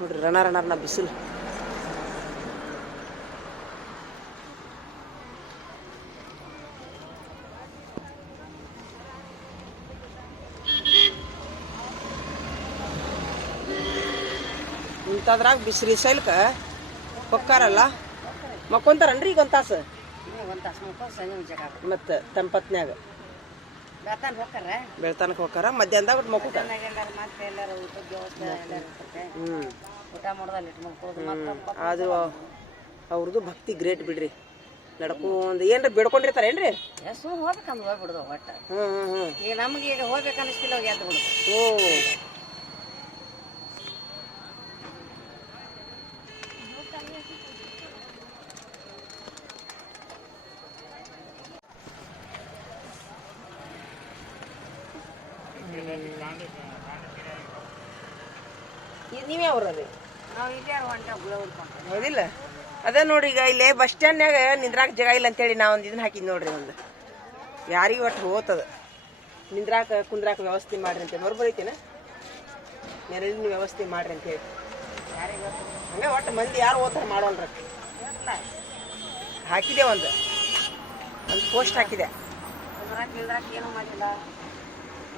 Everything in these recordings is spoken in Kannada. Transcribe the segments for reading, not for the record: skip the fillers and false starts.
ನೋಡ್ರಿ ರಣ ಬಿಸಿಲು. ಇಂಥದ್ರಾಗ ಬಿಸಿಲು ಸೈಲ್ಕ ಹೊಕ್ಕಾರಲ್ಲ ಮಕ್ಕೊಂತಾರನ್ರಿ ಈಗ ಒಂದು ತಾಸು ಮತ್ತು ತಂಪತ್ನ್ಯಾಗ ಬೆಳ್ತಾನಕ್ಕೆ ಹೋಗ್ತಾರ ಮಧ್ಯಾಹ್ನದಾಗ ಮಕ್ಕೋತಾರ. ಅದು ಅವ್ರದ್ದು ಭಕ್ತಿ ಗ್ರೇಟ್ ಬಿಡ್ರಿ. ನಡ್ಕೊಂಡು ಏನ್ರಿ ಬೇಡ್ಕೊಂಡಿರ್ತಾರೇನ್ರಿ? ಹೋಗ್ಬೇಕಂದ್ ಹೋಗ್ಬಿಡುದು ಒಟ್ಟು. ಈಗ ನಮ್ಗೆ ಈಗ ಹೋಗ್ಬೇಕು ಅನಿಸ್ತಿಲ್ಲ ಎದ್ದು ಬಿಡುದು. ಓ ನೀವೇ ಅವ್ರಿ? ಹೌದಿಲ್ಲ. ಅದ ನೋಡ್ರಿ ಈಗ ಇಲ್ಲಿ ಬಸ್ ಸ್ಟ್ಯಾಂಡ್ನಾಗ ನಿಂದ್ರಾಕ ಜಾಗ ಇಲ್ಲ ಅಂತೇಳಿ ನಾ ಒಂದು ಇದನ್ನ ಹಾಕಿದ್ ನೋಡ್ರಿ. ಒಂದು ಯಾರಿಗೆ ಒಟ್ಟು ಹೋತದ ನಿಂದ್ರಾಕ ಕುಂದ್ರಾಕ ವ್ಯವಸ್ಥೆ ಮಾಡ್ರಿ ಅಂತ ಬರೋಬರೈತೇನ? ನೆರಳಿನ ವ್ಯವಸ್ಥೆ ಮಾಡ್ರಿ ಅಂತೇಳಿ ಹಂಗ ಒಟ್ಟು ಮಂದಿ ಯಾರು ಹೋತಾರ ಮಾಡೋಲ್ರ ಹಾಕಿದೆ. ಒಂದು ಪೋಸ್ಟ್ ಹಾಕಿದೆ.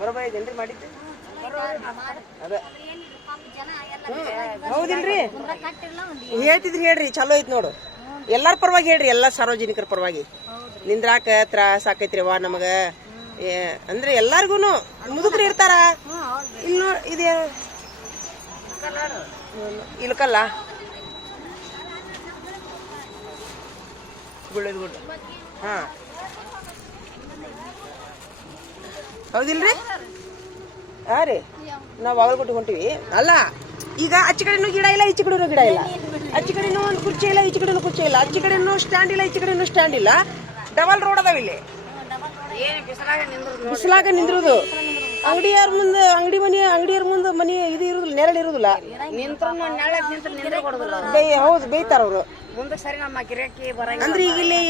ಬರೋಬರ ಐತೇನ್ರಿ ಮಾಡಿದ್ದೆ? ಅದ ಹೌದಿಲ್ರಿ? ಹೇಳ್ತಿದ್ರಿ ಹೇಳ್ರಿ, ಚಲೋ ಐತಿ ನೋಡು. ಎಲ್ಲಾರ ಪರವಾಗಿ ಹೇಳ್ರಿ, ಎಲ್ಲಾ ಸಾರ್ವಜನಿಕರ ಪರವಾಗಿ. ನಿಂದ್ರಾಕ ತ್ರಾಸ ಆಕೈತ್ರಿ ವಾ ನಮಗ ಅಂದ್ರೆ ಎಲ್ಲಾರ್ಗುನು. ಮುದುಕ್ರಿ ಇರ್ತಾರ ಇಲ್ಲಿ ಇದೇ ಇಲ್ಕಲ್ಲ ಗುಳ್ಳದ ಗುಡ್ಡ. ಹಾ ಹೌದಿಲ್ರಿ? ಹಾ ರೀ, ನಾವು ಬಾಗಲಕೋಟೆ ಹೊಂಟಿವಿ. ಅಲ್ಲ ಈಗ ಆಚೆ ಕಡೆನೂ ಗಿಡ ಇಲ್ಲ, ಈಚೆ ಕಡೆನೂ ಗಿಡ ಇಲ್ಲ. ಆಚೆ ಕಡೆನೂ ಒಂದು ಕುರ್ಚಿ ಇಲ್ಲ, ಈಚೆ ಕಡೆನೂ ಕುರ್ಚಿ ಇಲ್ಲ. ಆಚೆ ಕಡೆನೂ ಸ್ಟ್ಯಾಂಡ್ ಇಲ್ಲ, ಈಚೆ ಕಡೆನೂ ಸ್ಟ್ಯಾಂಡ್ ಇಲ್ಲ. ಡಬಲ್ ರೋಡ್ ಅದಾವ ಇಲ್ಲಿ. ಬಿಸಿಲಾಗ ನಿಂದ್ರುದು. ಅಂಗಡಿಯಾರ ಮುಂದೆ ಅಂಗಡಿಯರ ಮುಂದೆ ಮನಿ ಇದು ಇರುದಿಲ್ಲ, ನೆರಳು ಇರುದಿಲ್ಲ. ಹೌದು, ಬೇಯ್ತಾರ ಅವ್ರು. ಅಂದ್ರೆ ಈಗ ಇಲ್ಲಿ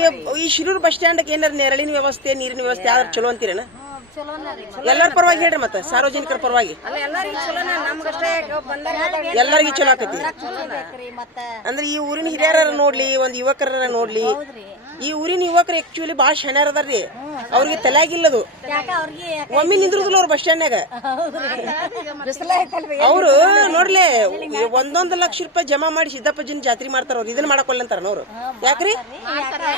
ಈ ಶಿರೂರು ಬಸ್ ಸ್ಟ್ಯಾಂಡ್ ಏನಾರ ನೆರಳಿನ ವ್ಯವಸ್ಥೆ ನೀರಿನ ವ್ಯವಸ್ಥೆ ಯಾರು ಚಲೋ ಅಂತೀರೇನ? ಎಲ್ಲರ ಪರವಾಗಿ ಹೇಳ್ರಿ, ಮತ್ತೆ ಸಾರ್ವಜನಿಕರ ಪರವಾಗಿ ಎಲ್ಲರಿಗೂ ಚಲೋ ಆಕತಿ. ಅಂದ್ರೆ ಈ ಊರಿನ ಹಿರಿಯರ ನೋಡ್ಲಿ, ಒಂದ್ ಯುವಕರ ನೋಡ್ಲಿ. ಈ ಊರಿನ ಯುವಕರು ಆಕ್ಚುಲಿ ಬಾಳ ಶಣ್ಯಾರ ಅದಾರ್ರಿ. ಅವ್ರಿಗೆ ತಲೆಯಾಗಿಲ್ಲದು. ಒಮ್ಮೆ ನಿಂದ್ರುದಿಲ್ಲ ಅವ್ರು ಬಸ್ ಸ್ಟ್ಯಾಂಡ್ನಾಗ. ಅವ್ರು ನೋಡ್ಲಿ 1 ಲಕ್ಷ ರೂಪಾಯಿ ಜಮಾ ಮಾಡಿ ಸಿದ್ದಪ್ಪಜ್ಜನ ಜಾತ್ರೆ ಮಾಡ್ತಾರ. ಅವ್ರು ಇದನ್ನ ಮಾಡಕೊಲ್ಲ ಅಂತಾರ ಅವ್ರು. ಯಾಕ್ರಿ?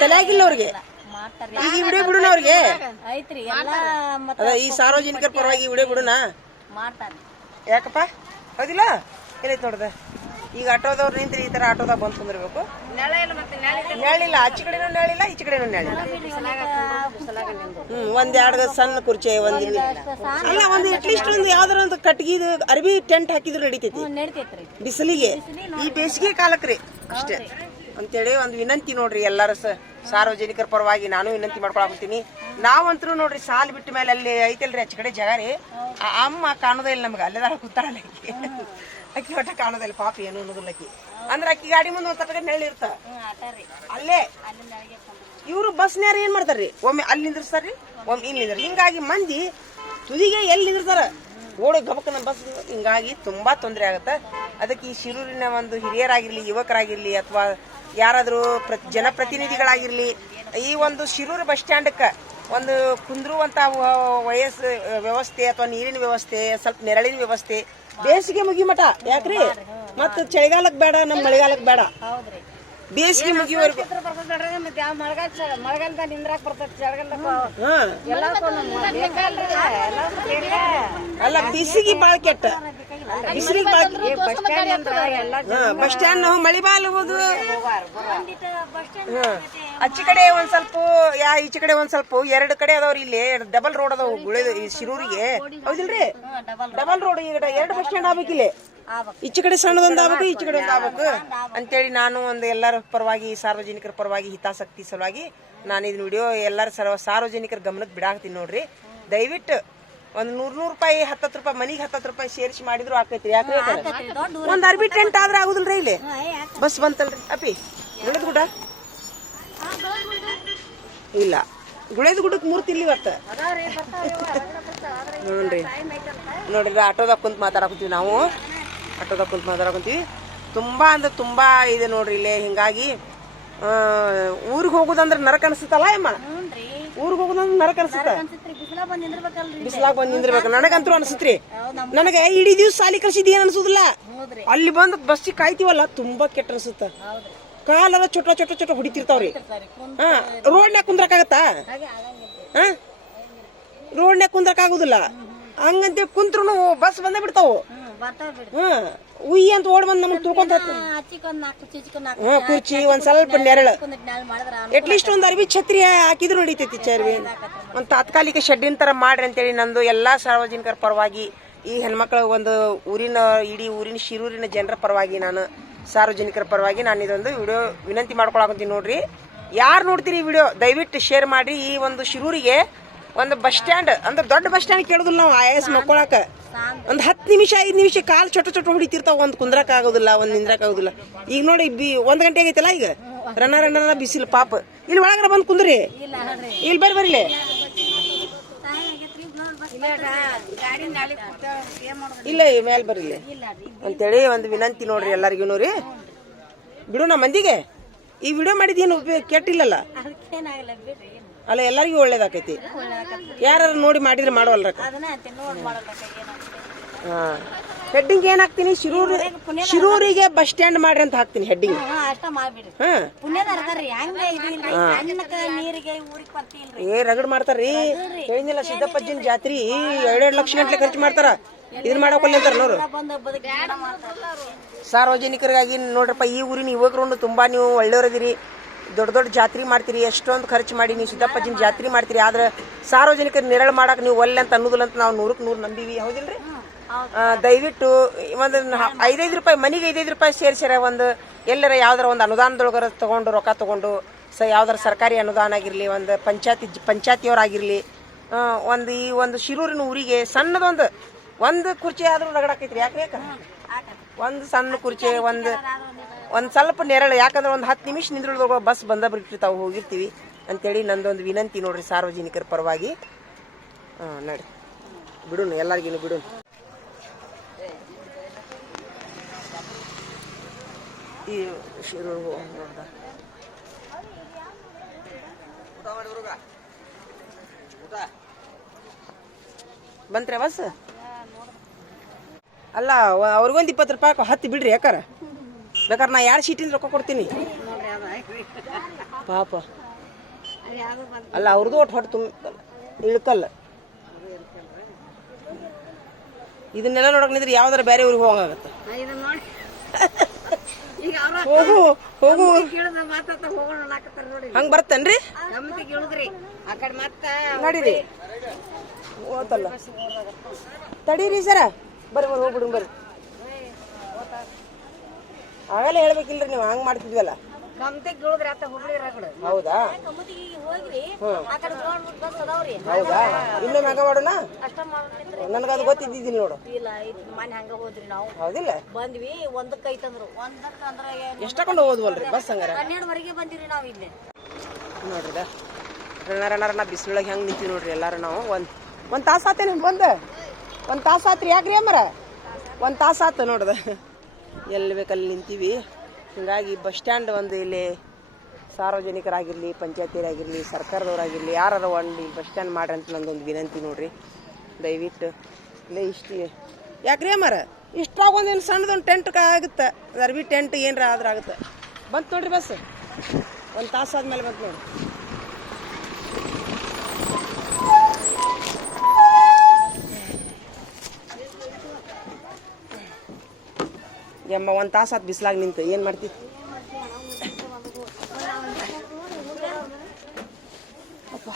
ತಲೆಯಾಗಿಲ್ಲ ಅವ್ರಿಗೆ. ಈಗ ವಿಡಿಯೋ ಬಿಡುನ ಅವ್ರಿಗೆ. ಅದ ಈ ಸಾರ್ವಜನಿಕರ ಪರವಾಗಿ ವಿಡಿಯೋ ಬಿಡುನ. ಯಾಕಪ್ಪ ಹೌದಿಲ್ಲ? ಏನೈತಿ ನೋಡ್ದ, ಈಗ ಆಟೋದವ್ರು ನಿಂತ್ರಿ ಈ ತರ ಆಟೋದಾಗ ಬಂದ್ ಕುಂದಿರ್ಬೇಕು. ನೆರಳಿಲ್ಲ, ಆಚೆ ಕಡೆನೂ ನೆರಳಿಲ್ಲ, ಈಚೆ ಕಡೆನೂ ನೆರಳಿಲ್ಲ. ಒಂದೆರಡು ಸಣ್ಣ ಕುರ್ಚಿ ಅಲ್ಲ, ಒಂದು ಅಟ್ಲೀಸ್ಟ್ ಒಂದು ಯಾವ್ದಾರ ಒಂದು ಕಟ್ಗಿದು ಅರ್ಬಿ ಟೆಂಟ್ ಹಾಕಿದ್ರು ನಡಿತೈತಿ ಬಿಸಿಲಿಗೆ. ಈ ಬೇಸಿಗೆ ಕಾಲಕ್ರಿ ಅಷ್ಟೇ ಅಂತೇಳಿ ಒಂದು ವಿನಂತಿ ನೋಡ್ರಿ. ಎಲ್ಲಾರ ಸಾರ್ವಜನಿಕರ ಪರವಾಗಿ ನಾನು ವಿನಂತಿ ಮಾಡ್ಕೊಳಕತ್ತೀನಿ. ನಾವಂತರೂ ನೋಡ್ರಿ ಸಾಲ್ ಬಿಟ್ಟ ಮೇಲೆ ಅಲ್ಲಿ ಐತಲ್ರಿ ಆಚೆ ಕಡೆ ಜಾಗ ರೀ, ಆ ಅಮ್ಮ ಕಾಣೋದೇ ಇಲ್ಲ ನಮ್ಗೆ. ಅಲ್ಲೆದಾರ ಕೂತಾಳಲ್ಲ ಅಕ್ಕಿ ಒಟ್ಟ ಕಾಣೋದಿಲ್ಲ ಪಾಪ, ಏನು ಅನ್ನೋದಿಲ್ಲ ಅಕ್ಕಿ. ಅಂದ್ರೆ ಅಕ್ಕಿ ಗಾಡಿ ಮುಂದೆ ಒಂದ್ ತಟಕ ನೆರಳು ಇರ್ತ ಅಲ್ಲೇ. ಇವ್ರು ಬಸ್ನ್ಯಾರ ಏನ್ ಮಾಡ್ತಾರ್ರಿ, ಒಮ್ಮೆ ಅಲ್ಲಿ ನಿಂದ್ರಸ್ತಾರ್ರಿ, ಒಮ್ಮೆ ಇಲ್ಲಿ ನಿಂದ್ರ. ಹಿಂಗಾಗಿ ಮಂದಿ ತುದಿಗೆ ಎಲ್ಲಿ ನಿಂದಿರ್ತಾರ ಓಡಿ ಗಬಕನ ಬಸ್. ಹಿಂಗಾಗಿ ತುಂಬಾ ತೊಂದರೆ ಆಗತ್ತ. ಅದಕ್ಕೆ ಈ ಶಿರೂರಿನ ಒಂದು ಹಿರಿಯರಾಗಿರ್ಲಿ, ಯುವಕರಾಗಿರ್ಲಿ, ಅಥವಾ ಯಾರಾದ್ರೂ ಜನಪ್ರತಿನಿಧಿಗಳಾಗಿರ್ಲಿ, ಈ ಒಂದು ಶಿರೂರು ಬಸ್ ಸ್ಟ್ಯಾಂಡಕ್ಕ ಒಂದು ಕುಂದ್ರುವಂತ ವಯಸ್ಸು ವ್ಯವಸ್ಥೆ ಅಥವಾ ನೀರಿನ ವ್ಯವಸ್ಥೆ, ಸ್ವಲ್ಪ ನೆರಳಿನ ವ್ಯವಸ್ಥೆ ಬೇಸಿಗೆ ಮುಗಿಮಟ. ಯಾಕ್ರಿ? ಮತ್ತ ಚಳಿಗಾಲಕ್ ಬೇಡ, ನಮ್ ಮಳೆಗಾಲಕ್ ಬೇಡ, ಬೇಸಿಗೆ ಮುಗಿವರೆಗೂ. ಮಳೆಗಾಲದಾಗ ನಿಂದ್ರಾಕ್ ಬರ್ತೈತಿ, ಅಲ್ಲ ಬಿಸಿಗೆ ಬಾಳ್ ಕೆಟ್ಟ. ಬಿಸಿಲಿಗೆ ಬಸ್ ಸ್ಟ್ಯಾಂಡ್ ಮಳಿ ಬಾಲ್ ಹೋದು. ಆಚೆ ಕಡೆ ಒಂದ್ ಸ್ವಲ್ಪ, ಈಚೆ ಕಡೆ ಒಂದ್ ಸ್ವಲ್ಪ, 2 ಕಡೆ ಅದಾವ್ರಿ. ಇಲ್ಲಿ ಡಬಲ್ ರೋಡ್ ಅದಾವ ಈ ಶಿರೂರಿಗೆ. ಹೌದಿಲ್ರಿ? Double road. ಈಗ 2 ಬಸ್ ಸ್ಟ್ಯಾಂಡ್ ಆಗ್ಬೇಕಿಲ್ಲಿ. ಈಚೆ ಕಡೆ ಸಣ್ಣದೊಂದು ಆಗ್ಬೇಕು, ಈಚೆ ಕಡೆ ಒಂದು ಆಗ್ಬೇಕು ಅಂತೇಳಿ ನಾನು ಒಂದು ಎಲ್ಲರ ಪರವಾಗಿ, ಸಾರ್ವಜನಿಕರ ಪರವಾಗಿ, ಹಿತಾಸಕ್ತಿ ಸಲುವಾಗಿ ನಾನು ಇದನ್ನ ವಿಡಿಯೋ ಎಲ್ಲರ ಸಾರ್ವಜನಿಕರ ಗಮನಕ್ಕೆ ಬಿಡಾಕ್ತೀನಿ ನೋಡ್ರಿ. ದಯವಿಟ್ಟು ಒಂದು 100 ರೂಪಾಯಿ 10 ರೂಪಾಯಿ ಮನಿಗೆ 10 ರೂಪಾಯಿ ಸೇರಿಸಿ ಮಾಡಿದ್ರು ಆಕೈತ್ರಿ. ಯಾಕ್ರಿ? ಒಂದ್ ಅರ್ಬಿ ಟೆಂಟ್ ಆದ್ರೆ ಆಗುದಿಲ್ರಿ. ಇಲ್ಲಿ ಬಸ್ ಬಂತಲ್ರಿ ಅಪ್ಪಿ. ಗುಳದ ಗುಡ್ಡ ಇಲ್ಲ, ಗುಳದ ಗುಡ್ಡಕ್ಕೆ 3 ತಿಲ್ಲಿ ಇವತ್ತ ನೋಡ್ರಿ. ಆಟೋದಾಗ ಕುಂತ ಮಾತಾಡಕತ್ತೀವಿ ನಾವು. ಆಟೋದಾಗ ಕುಂತ ಮಾತಾಡಕಂತೀವಿ. ತುಂಬಾ ಅಂದ್ರೆ ತುಂಬಾ ಇದೆ ನೋಡ್ರಿ ಇಲ್ಲೇ. ಹಿಂಗಾಗಿ ಊರಿಗೆ ಹೋಗುದಂದ್ರೆ ನರಕ ಅನ್ಸುತ್ತಲ್ಲ ಅಮ್ಮ. ಊರಿಗೆ ಹೋಗುದಂದ್ರೆ ನರಕ ಅನ್ಸುತ್ತ. ಬಿಸಿಲಾಗ ಬಂದ್ ನಿಂದಿರ್ಬೇಕು. ನನಗಂತೂ ಅನ್ಸತ್ರಿ. ನನಗೆ ಇಡೀ ದಿವ್ಸ ಸಾಲಿ ಕಳ್ಸಿದ್ ಏನ್ ಅನ್ಸುದಿಲ್ಲ. ಅಲ್ಲಿ ಬಂದ್ ಬಸ್ಸಿಗೆ ಕಾಯ್ತೀವಲ್ಲ ತುಂಬಾ ಕೆಟ್ಟ ಅನ್ಸುತ್ತ. ಕಾಲೆಲ್ಲ ಚೊಟ ಚೊಟ ಚೊಟ ಹೊಡಿತಿರ್ತಾವ್ರಿ. ರೋಡ್ನ್ಯಾಗ ಕುಂದ್ರಕ್ಕಾಗತ್ತಾ? ರೋಡ್ನ್ಯಾಗ ಕುಂದ್ರಕ್ ಆಗುದಿಲ್ಲ. ಹಂಗಂತ ಕುಂತ್ರು ಬಸ್ ಬಂದೇ ಬಿಡ್ತಾವು. ಉಯ್ ಅಂತ ಓಡ್ ಬಂದ್ ನಮ್ಗೆ ತೂಕೊಂತ ಕುರ್ಚಿ ಒಂದ್ ಸ್ವಲ್ಪ ನೆರಳು ಅಟ್ಲೀಸ್ಟ್ ಒಂದ್ ಅರ್ಬಿ ಛತ್ರಿ ಹಾಕಿದ್ರು ನಡೀತೈತಿ. ಚರ್ವಿ ಒಂದ್ ತಾತ್ಕಾಲಿಕ ಶೆಡ್ಡಿನ ತರ ಮಾಡ್ರಿ ಅಂತೇಳಿ ನಂದು ಎಲ್ಲಾ ಸಾರ್ವಜನಿಕರ ಪರವಾಗಿ, ಈ ಹೆಣ್ಮಕ್ಳ ಒಂದು ಊರಿನ ಇಡೀ ಊರಿನ ಶಿರೂರಿನ ಜನರ ಪರವಾಗಿ, ನಾನು ಸಾರ್ವಜನಿಕರ ಪರವಾಗಿ ನಾನು ಇದೊಂದು ವಿಡಿಯೋ ವಿನಂತಿ ಮಾಡ್ಕೊಳಕಂತೀನಿ ನೋಡ್ರಿ. ಯಾರು ನೋಡ್ತೀರಿ ಈ ವಿಡಿಯೋ ದಯವಿಟ್ಟು ಶೇರ್ ಮಾಡ್ರಿ. ಈ ಒಂದು ಶಿರೂರಿಗೆ ಒಂದು ಬಸ್ ಸ್ಟ್ಯಾಂಡ್ ಅಂದ್ರೆ ದೊಡ್ಡ ಬಸ್ ಸ್ಟ್ಯಾಂಡ್ ಕೇಳುದಿಲ್ಲ ನಾವು ಆಯಾಸ ಮಕ್ಕೊಳಕ. ಒಂದ್ 10 ನಿಮಿಷ 5 ನಿಮಿಷ ಕಾಲ್ ಚೊಟ ಚೊಟ ಹೊಡಿತಿರ್ತಾವ. ಒಂದ್ ಕುಂದ್ರಕ್ ಆಗೋದಿಲ್ಲ, ಒಂದ್ ನಿಂದ್ರಕ್ ಆಗೋದಿಲ್ಲ. ಈಗ ನೋಡಿ 1 ಗಂಟೆ ಆಗೈತಲ್ಲ, ಈಗ ರನ್ನ ಬಿಸಿಲು ಪಾಪ. ಇಲ್ಲಿ ಒಳಗರ ಬಂದ್ ಕುಂದ್ರಿ. ಇಲ್ಲಿ ಬರ್ರಿ. ಇಲ್ಲ ಮೇಲ್ ಬರ್ರಿ ಅಂತೇಳಿ ಒಂದು ವಿನಂತಿ ನೋಡ್ರಿ ಎಲ್ಲರಿಗೂ. ನೋಡ್ರಿ ಬಿಡೋಣ ಮಂದಿಗೆ. ಈ ವಿಡಿಯೋ ಮಾಡಿದೇನು ಕೆಟ್ಟಿಲ್ಲಲ್ಲ ಅಲ್ಲ, ಎಲ್ಲರಿಗೂ ಒಳ್ಳೇದಾಕೈತಿ. ಯಾರು ನೋಡಿ ಮಾಡಿದ್ರೆ ಮಾಡೋಲ್ರಕ್ಕ. ಹೆಡ್ಡಿಂಗ್ ಏನ್ ಹಾಕ್ತೀನಿ, ಶಿರೂರಿಗೆ ಬಸ್ ಸ್ಟ್ಯಾಂಡ್ ಮಾಡ್ರಿ ಅಂತ ಹಾಕ್ತೀನಿ ಹೆಡ್ಡಿಂಗ್. ರಗಡ್ ಮಾಡ್ತಾರ್ರಿ. ಹೇಳಿದ್ನಿಲ್ಲ ಸಿದ್ದಪ್ಪಜ್ಜಿನ ಜಾತ್ರಿ 2 ಲಕ್ಷ ಗಂಟ್ಲೆ ಖರ್ಚು ಮಾಡ್ತಾರ. ಇದನ್ ಮಾಡಕೊಲ್ಲ ಅಂತಾರ ನೋಡ್ರು. ಸಾರ್ವಜನಿಕರಿಗಾಗಿ ನೋಡ್ರಪ್ಪ, ಈ ಊರಿನ ಯುವಕರು ತುಂಬಾ ನೀವು ಒಳ್ಳೆಯವರದಿರಿ. ದೊಡ್ಡ ದೊಡ್ಡ ಜಾತ್ರೆ ಮಾಡ್ತೀರಿ, ಎಷ್ಟೊಂದು ಖರ್ಚು ಮಾಡಿ ನೀವು ಸಿದ್ದಪ್ಪಜ್ಜಿನ ಜಾತ್ರೆ ಮಾಡ್ತೀರಿ. ಆದ್ರೆ ಸಾರ್ವಜನಿಕರ ನೆರಳು ಮಾಡಕ್ ನೀವು ಒಲ್ಲೆ ಅಂತ ಅನ್ನೋದಿಲ್ಲ ಅಂತ ನಾವು 100ಕ್ಕೆ 100 ನಂಬೀವಿ. ಹೌದಿಲ್ರಿ? ದಯವಿಟ್ಟು ಒಂದು 5 ರೂಪಾಯಿ ಮನಿಗೆ 5 ರೂಪಾಯಿ ಸೇರ್ಸ್ಯಾರ. ಒಂದು ಎಲ್ಲರ ಯಾವ್ದಾರ ಒಂದು ಅನುದಾನದೊಳಗರ ತಗೊಂಡು ರೊಕ್ಕ ತಗೊಂಡು ಯಾವ್ದಾರ ಸರ್ಕಾರಿ ಅನುದಾನ ಆಗಿರ್ಲಿ, ಒಂದು ಪಂಚಾಯತಿಯವರಾಗಿರ್ಲಿ, ಈ ಒಂದು ಶಿರೂರಿನ ಊರಿಗೆ ಒಂದು ಕುರ್ಚಿ ಆದ್ರೂ ರಗಡಾಕೈತ್ರಿ. ಯಾಕೆ ಒಂದು ಸಣ್ಣ ಕುರ್ಚಿ, ಒಂದ್ ಸ್ವಲ್ಪ ನೆರಳು. ಯಾಕಂದ್ರೆ ಒಂದು 10 ನಿಮಿಷ ನಿಂದ್ರೊಳಗ ಬಸ್ ಬಂದ ಬಿಟ್ಟಿರ್ತಾವ, ಹೋಗಿರ್ತೀವಿ ಅಂತೇಳಿ ನಂದೊಂದು ವಿನಂತಿ ನೋಡ್ರಿ ಸಾರ್ವಜನಿಕರ ಪರವಾಗಿ. ನಡ್ರಿ ಬಿಡುನು, ಎಲ್ಲರಿಗೂ ಬಿಡುನು. ಈ ಶಿರೂರು ಬಂತ್ರಿ ಬಸ್. ಅಲ್ಲ ಅವ್ರಿಗೊಂದು 20 ರೂಪಾಯಿ ಹತ್ತಿ ಬಿಡ್ರಿ. ಯಾಕಾರ ಬೇಕಾದ್ರೆ ನಾ 2 ಸೀಟಿಂದ ರೊಕ್ಕ ಕೊಡ್ತೀನಿ ಪಾಪ. ಅಲ್ಲ ಅವ್ರದ್ದು ಹೊಟ್ಟೆ ತುಂಬ ಇಳ್ಕಲ್ಲ. ಇದನ್ನೆಲ್ಲ ನೋಡಕ್ ನಿಂದ್ರೆ ಯಾವ್ದಾರ ಬೇರೆ ಊರಿಗೆ ಹೋಗಂಗಾಗತ್ತ. ಹೋಗು ಹಂಗ ಬರ್ತೇನ್ರಿ. ನಡೀರಿ ಓತಲ್ಲ, ತಡೀರಿ ಸರ. ಬರ್ರಿ ಹೋಗ್ಬಿಡು ಬರ್ರಿ. ಆಗಲೇ ಹೇಳ್ಬೇಕಿಲ್ರಿ, ನೀವು ಹಂಗ್ ಮಾಡ್ತಿದ್ವಲ್ಲ. ಹೌದಾ? ಹೌದಾ? ಇನ್ನೊಮ್ಮೆ ಹಂಗ ಮಾಡೋಣ. ನನ್ಗದು ಗೊತ್ತಿದ್ದಿಲ್ಲ ನೋಡು. ಹೌದಿಲ್ಲ? ಎಷ್ಟಕೊಂಡು ಹೋದ್ವಲ್ರಿ ಬಸ್ ಹಂಗಾರ. 12ವರೆಗೆ ಬಂದಿರಿ ನಾವು ಇಲ್ಲಿ. ನೋಡ್ರಿ ರಣ ಬಿಸಿಲೊಳಗೆ ಹೆಂಗ್ ನಿಂತೀವಿ ನೋಡ್ರಿ ಎಲ್ಲಾರು ನಾವು. ಒಂದ್ ತಾಸ ಆತೇನೆ ಬಂದ. 1 ತಾಸ ಆತ್ರಿ. ಯಾಕ್ರಿ ಅಮ್ಮರ 1 ತಾಸ ಆತು ನೋಡ್ದ. ಎಲ್ಲಿ ಬೇಕಲ್ಲಿ ನಿಂತೀವಿ. ಹಿಂಗಾಗಿ ಬಸ್ ಸ್ಟ್ಯಾಂಡ್ ಒಂದು ಇಲ್ಲಿ ಸಾರ್ವಜನಿಕರಾಗಿರ್ಲಿ, ಪಂಚಾಯತಿಯರಾಗಿರ್ಲಿ, ಸರ್ಕಾರದವರಾಗಿರ್ಲಿ, ಯಾರು ಒಂದು ಬಸ್ ಸ್ಟ್ಯಾಂಡ್ ಮಾಡ್ರಿ ಅಂತ ನಂದೊಂದು ವಿನಂತಿ ನೋಡ್ರಿ ದಯವಿಟ್ಟು. ಇಲ್ಲೇ ಇಷ್ಟು ಯಾಕ್ರಿ ಅಮ್ಮಾರ ಇಷ್ಟ್ರಾಗ ಒಂದೇನು ಸಣ್ಣದೊಂದು ಟೆಂಟ್ ಆಗುತ್ತೆ, ಅರ್ಬಿ ಟೆಂಟ್ ಏನರ ಆದ್ರೆ ಆಗುತ್ತೆ. ಬಂತು ನೋಡ್ರಿ ಬಸ್. 1 ತಾಸು ಆದ್ಮೇಲೆ ಬಂತು ನೋಡಿ. ಯಮ್ಮ 1 ತಾಸು ಆತು ಬಿಸಿಲಾಗ ನಿಂತು. ಏನು ಮಾಡ್ತಿ? ಅಪ್ಪ